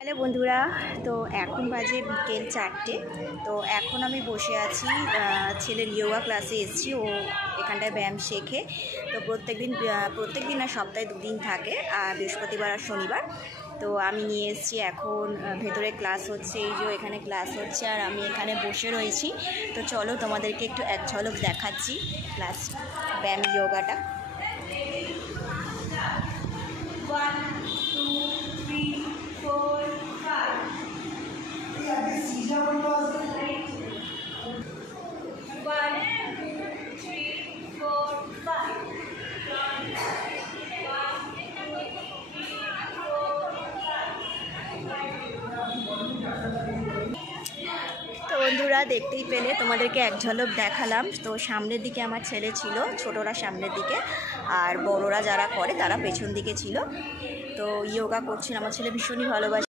Hello বন্ধুরা, তো এখন বাজে বিকেল 4টে। তো এখন আমি বসে আছি, ছেলের যোগা ক্লাসে এসেছি। ও এখানটায় ব্যায়াম শেখে। তো প্রত্যেক দিন না, সপ্তাহে 2 দিন থাকে, বৃহস্পতিবার আর শনিবার। তো আমি নিয়ে এসেছি। এখন ভেতরে ক্লাস হচ্ছে, এই যে এখানে ক্লাস হচ্ছে আর আমি এখানে বসে রয়েছি। তো চলো তোমাদেরকে একটু এক ঝলক দেখাচ্ছি ক্লাস ব্যায়াম যোগাটা। 1 2 3 4 5 1 2 3 4 5 তো বন্ধুরা, দেখতেই পেলে, তোমাদেরকে এক ঝলক দেখালাম। তো সামনের দিকে আমার ছেলে ছিল, ছোটরা সামনের দিকে আর বড়রা যারা করে তারা পেছন দিকে ছিল। তো যোগা করছেন। আমার ছেলে ভীষণই ভালোবাসে